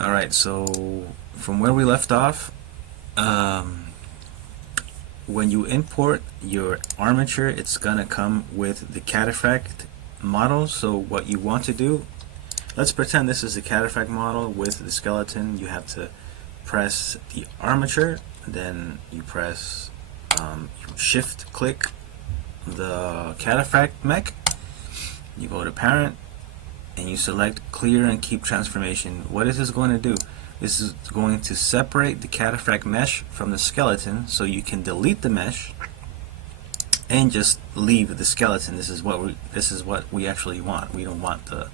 Alright, so from where we left off, um, when you import your armature, it's gonna come with the cataphract model. So what you want to do, let's pretend this is the cataphract model with the skeleton. You have to press the armature, then you press you shift click the cataphract mech, you go to parent, and you select clear and keep transformation. What is this going to do? This is going to separate the cataphract mesh from the skeleton, so you can delete the mesh and just leave the skeleton. This is what we actually want. We don't want the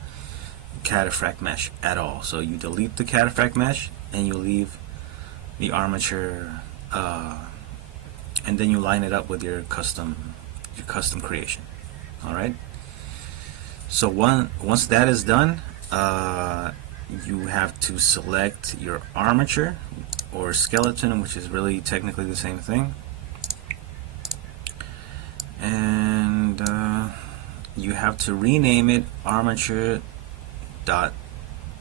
cataphract mesh at all. So you delete the cataphract mesh and you leave the armature, and then you line it up with your custom creation. All right. So once that is done, you have to select your armature or skeleton, which is really technically the same thing, and you have to rename it armature dot.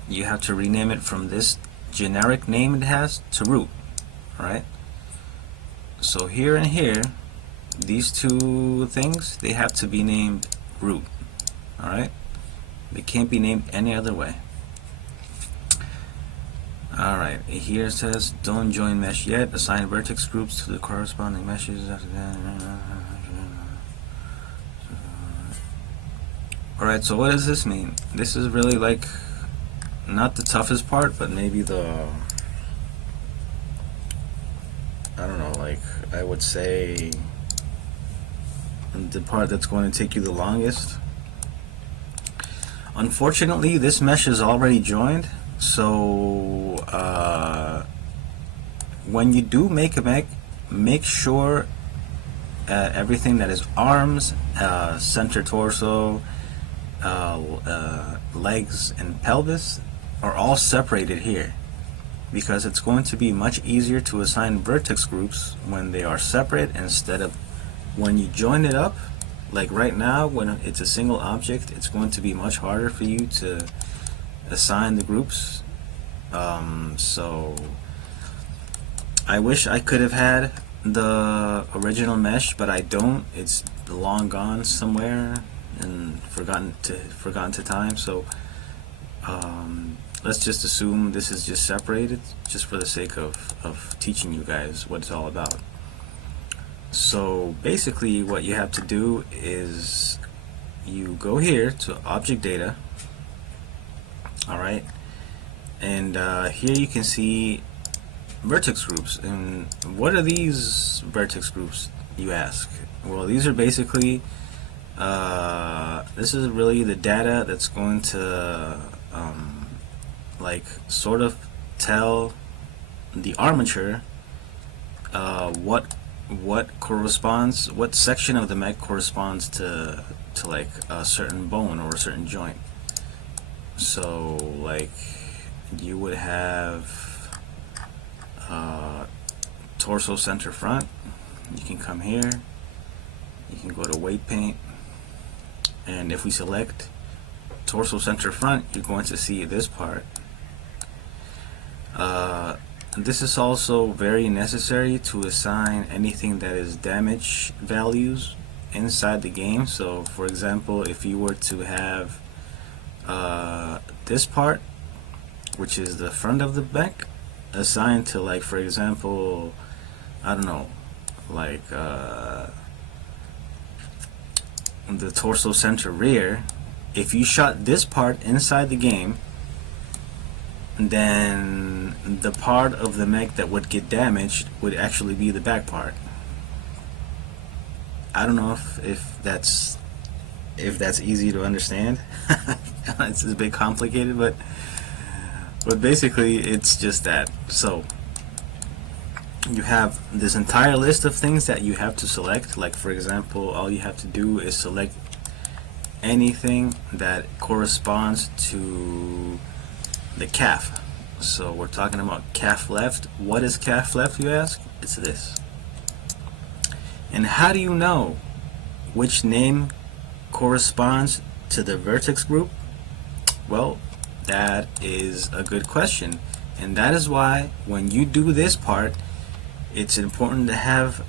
You have to rename it from this generic name it has to root. All right. So here and here, these two things, they have to be named root. Alright? They can't be named any other way. Alright, here it says don't join mesh yet. Assign vertex groups to the corresponding meshes after that. Alright, so what does this mean? This is really like not the toughest part, but maybe the, I don't know, like I would say the part that's going to take you the longest. Unfortunately, this mesh is already joined, so when you do make a mech, make sure everything that is arms, center torso, legs, and pelvis are all separated here, because it's going to be much easier to assign vertex groups when they are separate instead of when you join it up. Like right now, when it's a single object, it's going to be much harder for you to assign the groups. So I wish I could have had the original mesh, but I don't. It's long gone somewhere and forgotten to time. So let's just assume this is just separated, just for the sake of teaching you guys what it's all about. So basically what you have to do is you go here to object data, alright, and here you can see vertex groups. And what are these vertex groups, you ask? Well, these are basically this is really the data that's going to like sort of tell the armature what section of the mech corresponds to like a certain bone or a certain joint. So like you would have torso center front. You can come here, you can go to weight paint, and if we select torso center front, you're going to see this part. This is also very necessary to assign anything that is damage values inside the game. So for example, if you were to have this part, which is the front of the mech, assigned to, like, for example, I don't know, like the torso center rear, if you shot this part inside the game, then the part of the mech that would get damaged would actually be the back part. I don't know if that's easy to understand. It's a bit complicated, but basically it's just that. So you have this entire list of things that you have to select. Like for example, all you have to do is select anything that corresponds to the calf. So we're talking about calf left. What is calf left, you ask? It's this. And how do you know which name corresponds to the vertex group? Well, That is a good question, and that is why when you do this part, it's important to have